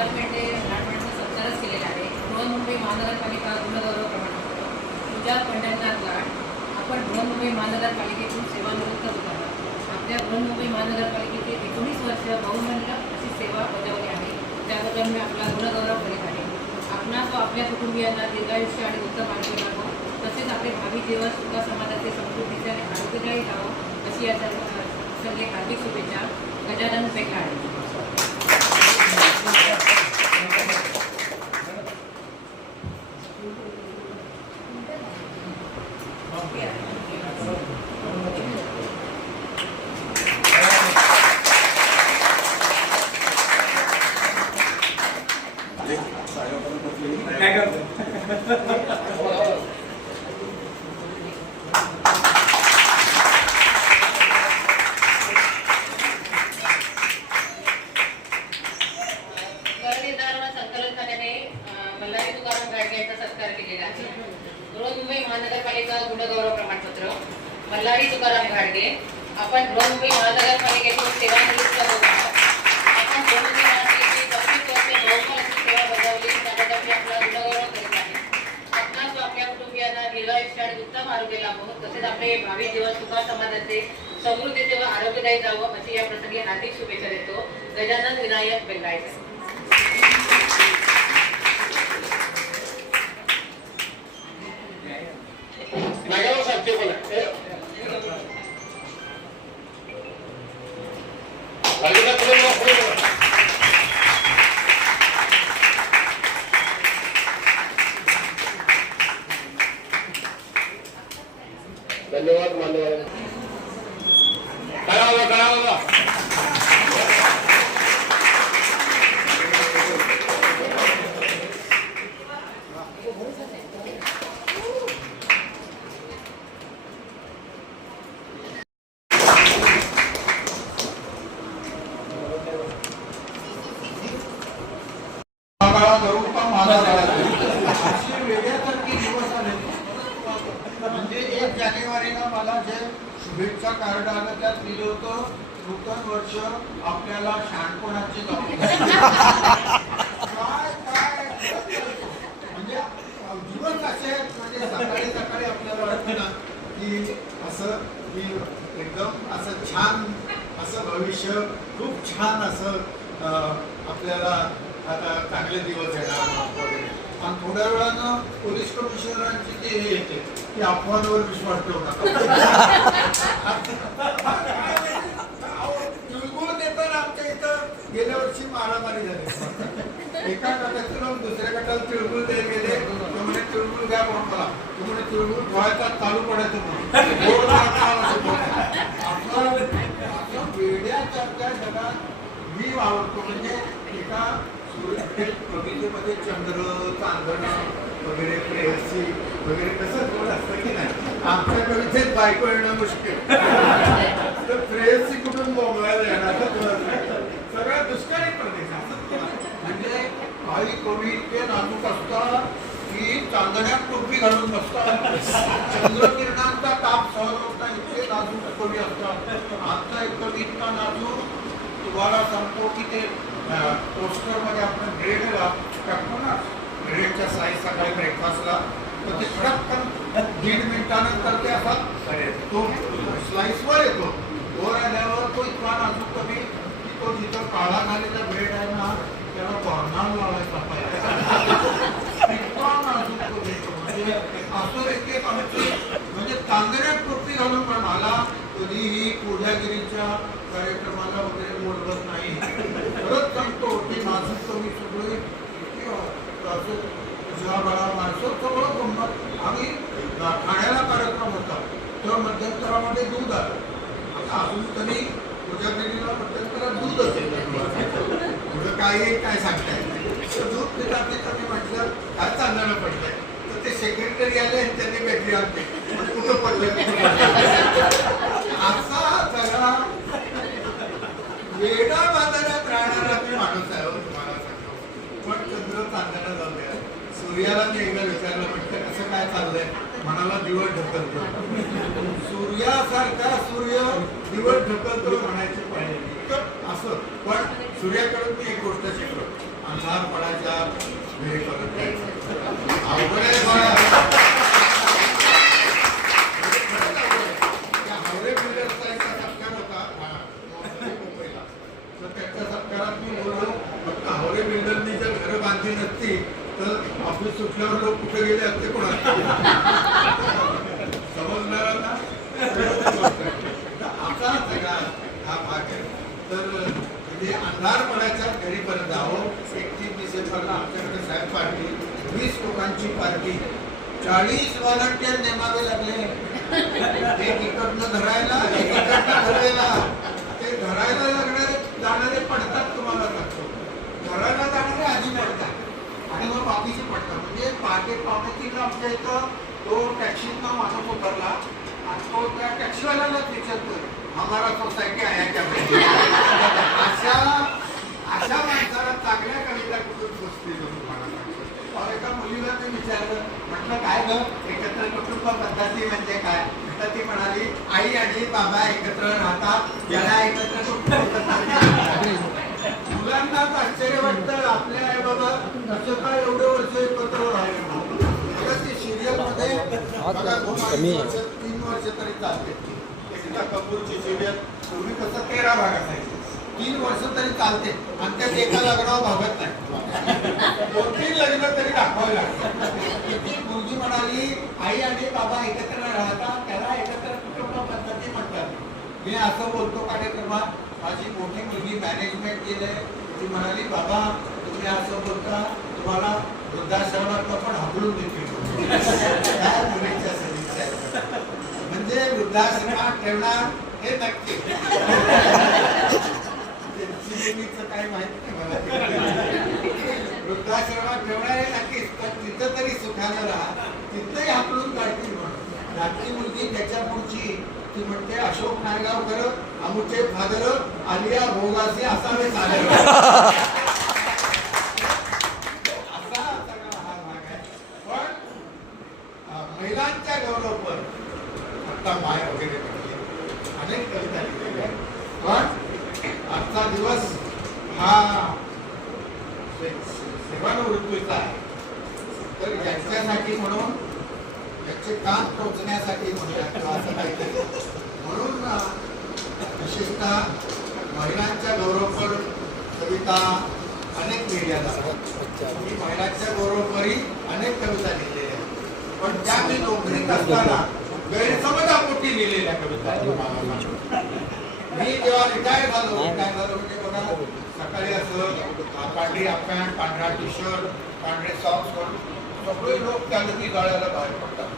डिपार्टमेंटने लहानपणाचा सत्कारच केलेला आहे. बृहन्मुंबई महानगरपालिका गुणगौरव प्रमाणपत्र पूजा पंढरनाथ लाड. आपण बृहन्मुंबई महानगरपालिकेतून सेवानिवृत्त होत आहात. आपल्या बृहन्मुंबई महानगरपालिकेचे 19 वर्ष बहुमूल्य अशी सेवा बजावली आहे. त्याबद्दल मी आपला गुणगौरव करीत आहे. आपणास व आपल्या कुटुंबियांना दीर्घायुष्य आणि उत्तम आरोग्य लाभो, तसेच आपले भावी दिवस सुद्धा समाजाचे समृद्धीचे आणि आरोग्यदायी राहावं अशी या सर्व हार्दिक शुभेच्छा. गजानन बेकाळे. मल्हारी तुकाराम घाडगे यांचा सत्कार केलेला आहे. बृहन्मुंबई महानगरपालिका गुणगौरव प्रमाणपत्र मल्हारी तुकाराम घाडगे. आपण बृहन्मुंबई महानगरपालिकेतून सेवानिवृत्त होत आहात. आपण बृहन्मुंबई महानगरपालिकेची 35 वर्षे बहुमूल्य सेवा बजावली, त्याबद्दल मी आपला गुणगौरव करीत आहे. आपणास व आपल्या कुटुंबियांना दीर्घायुष्य आणि उत्तम आरोग्य लाभो, तसेच आपले भावी दिवस सुद्धा समाजाचे समृद्धीचे व आरोग्यदायी जावं अशी या प्रसंगी हार्दिक शुभेच्छा देतो. गजानन विनायक बेंगाळे. धन्यवाद मान्यवर. काय होता म्हणजे 1 जानेवारीला मला जे शुभेच्छा कार्ड आलं त्यात लिहिलं होतं, नूतन वर्ष आपल्याला शहाणपणाची म्हणजे दिवस असे म्हणजे सकाळी सकाळी आपल्याला वाटतं ना की असं की एकदम असं छान असं भविष्य खूप छान असं आपल्याला आता चांगले दिवस येणार वगैरे. आणि थोड्या वेळानं पोलीस कमिशनरांची ते हे येते की अफवांवर विश्वास ठेवू नका. तिळगुळ देताना आमच्या इथं गेल्या वर्षी मारामारी झाली. एका गटातून दुसऱ्या गटाला तिळगुळ दे गेले, म्हणजे तिळगुळ घ्या म्हणून मला म्हणजे तिळगुळ ठेवायचा चालू पडायचं म्हणून वेड्या चर्चा जगात मी वावरतो. म्हणजे एका कवितेमध्ये चंद्र चांदणा वगैरे प्रेयसी वगैरे कसं थोडं असतं की नाही. आमच्या कवितेत बायको येणं मुश्किल, तर प्रेयसी कुठून बोंबवायला येणार सगळ्या दुष्काळी प्रदेश. म्हणजे काही कवी इतके नाजूक असतात की चांदण्यात टोपी घालून बसतात, चंद्रकिरणांचा ताप सहन होता इतके नाजूक कवी असतात. आजचा एक कवी इतका नाजूक तुम्हाला सांगतो की ते पोस्टर मध्ये आपण ब्रेडला टाकतो ना, ब्रेडच्या स्लाइस सकाळी ब्रेकफास्टला, तर ते खडकन 1.5 मिनिटानंतर ते असा तो स्लाइस वर येतो. वर आल्यावर तो इतका नाजूक कमी की तो जिथं काळा झालेला ब्रेड आहे ना त्याला बर्नाल लावायचा पाहिजे. इतका नाजूक कमी म्हणजे असं एक आमचे म्हणजे तांदळ्यात टोपी घालून पण मला कधीही कोल्हागिरीच्या कार्यक्रमाला वगैरे बोलवत नाही. खरंच सांगतो ते नाजूक कमी सगळे माणसं सगळं गंमत. आम्ही ठाण्याला कार्यक्रम होता तर मध्यंतरामध्ये दूध आलं. आता अजून तरी कोल्हागिरीला मध्यंतरात दूध असेल म्हणजे काही काय सांगताय दूध पिता पिता मी म्हटलं काय चांदणं पडलंय, तर ते सेक्रेटरी आले त्यांनी बॅटरी आणली कुठं पडलं. असा सगळा वेडा बाजारात राहणारा मी माणूस आहे तुम्हाला सांगतो. पण चंद्र चांदणं जाऊ द्या. सूर्याला मी एकदा विचारलं म्हटलं कसं काय चाललंय, म्हणाला दिवस ढकलतो. सूर्यासारखा सूर्य दिवस ढकलतो म्हणायचे पाहिजे तर असं. पण सूर्याकडून मी एक गोष्ट शिकलो, अंधारपणाच्या वेळेपर्यंत अवघड आहे बघा. त्या हावरे बिल्डरचा एक सत्कार होता मुंबईला, तर त्याच्या सत्कारात मी बोललो फक्त हावरे बिल्डरनी जर घरं बांधली नसती तर ऑफिस सुटल्यावर लोक कुठे गेले असते कोणाला समजणारा असा सगळा हा भाग आहे. तर म्हणजे अंधारपणाच्या घरीपर्यंत आहो. 31 डिसेंबरला आमच्याकडे साहेब पार्टी, 20 लोकांची पार्टी, 40 व्हॉलंटियर नेमावे लागले. एक इकडनं धरायला, एक इकडनं धरायला. ते धरायला लागणारे जाणारे पडतात, तुम्हाला सांगतो. धरायला जाणारे आधी पडतात आणि मग बाकीचे पडतात. म्हणजे पहाटे 2:45 आमच्या इथं तो टॅक्सीतनं माणूस उतरला आणि तो त्या टॅक्सीवाल्यालाच विचारतोय, हमारा सोसायटी आहे क्या? अशा माणसाला चांगल्या कविता कुठून सुचतील तुम्हाला? एका मुलीला मी विचारलं, म्हटलं काय ग एकत्र कुटुंब पद्धती म्हणजे काय? तर ती म्हणाली, आई आणि बाबा एकत्र राहतात, याला एकत्र कुटुंब पद्धती. मुलांनाच आश्चर्य वाटतं, आपल्या आई बाबा कसं काय एवढे वर्ष एकत्र राहिले. ती सिरियल मध्ये बघा 2 वर्ष 3 वर्ष तरी चालते. एकदा कपूरची सिरियल पूर्वी कसं 13 भाग असायचे, 3 वर्ष तरी चालते आणि त्यात एका लग्नावर भागत नाही. 2-3 लग्न तरी दाखवावे लागते. ती मुलगी म्हणाली, आई आणि बाबा एकत्र राहतात, त्याला एकत्र कुटुंब पद्धती म्हणतात. मी असं बोलतो कार्यक्रमात, माझी मोठी मुलगी मॅनेजमेंट केलंय. ती म्हणाली, बाबा तुम्ही असं बोलता, तुम्हाला वृद्धाश्रमात पण हाकलून देतील. काय मुलीच्या सदिच्छा आहेत. म्हणजे वृद्धाश्रमात ठेवणार हे नक्की. मुलीचं काही माहित नाही मला. वृद्धाश्रमात ठेवणार हे नक्कीच, पण तिथं तरी सुखानं राहा, तिथंही हाकलून काढतील म्हणून. रात्री मुलगी त्याच्या पुढची ती म्हणते, अशोक नायगावकर आमुचे फादर आलिया भोगासे असावे चालेल. महिलांच्या गौरवपर आता माय वगैरे म्हटले, अनेक कविता लिहिलेल्या आहेत. पण आजचा दिवस हा सेवानिवृत्तीचा आहे. तर याच्यासाठी म्हणून याचे काम टोचण्यासाठी म्हणून असं काहीतरी म्हणून विशेषतः महिलांच्या गौरवपर कविता अनेक लिहिल्या जातात. मी महिलांच्या गौरवपरी अनेक कविता लिहिलेल्या आहेत. पण त्या मी नोकरीत असताना गैरसमजापोटी लिहिलेल्या कविता. मी जेव्हा रिटायर झालो म्हणजे बघा, सकाळी असं पांढरी हाफ पॅन्ट, पांढरा टी शर्ट, पांढरे सॉक्स करून सगळे लोक त्या नदी गाळ्याला बाहेर पडतात.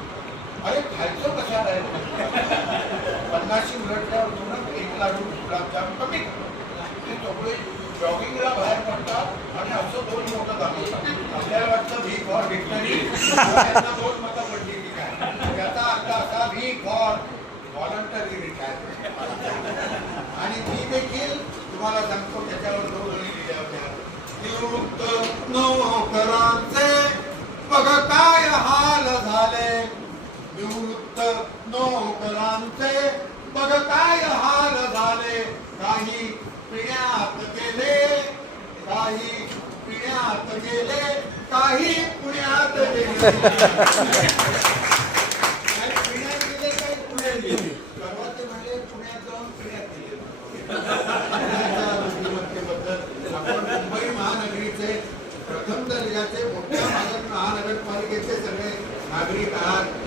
अरे खायचं कशाला आहे? 50 उलटल्यावर तुम्हाला 1 लाडू गुलाबजाम कमी. ते सगळे जॉगिंगला बाहेर पडतात आणि असं 2 मोठं दाखवतात. आपल्याला वाटतं व्ही फॉर व्हिक्टरी, 2 मतं पडली की काय. याचा अर्थ असा, व्ही फॉर व्हॉलंटरी रिटायरमेंट. आणि ती देखील तुम्हाला सांगतो, त्याच्यावर 2 ओळी लिहिल्या होत्या. निवृत्त नोकरांचे बघ काय हाल झाले, निवृत्त नोकरांचे बघ काय हाल झाले. काही पिण्यात गेले, काही पिण्यात गेले, काही पुण्यात गेले. पिण्यात गेले, काही पुण्यात गेले. सर्वात म्हणजे पुण्यात जाऊन पिण्यात गेले. आपण मुंबई महानगरीचे प्रथम दर्जाचे मोठ्या महानगरपालिकेचे सगळे नागरिक आहात.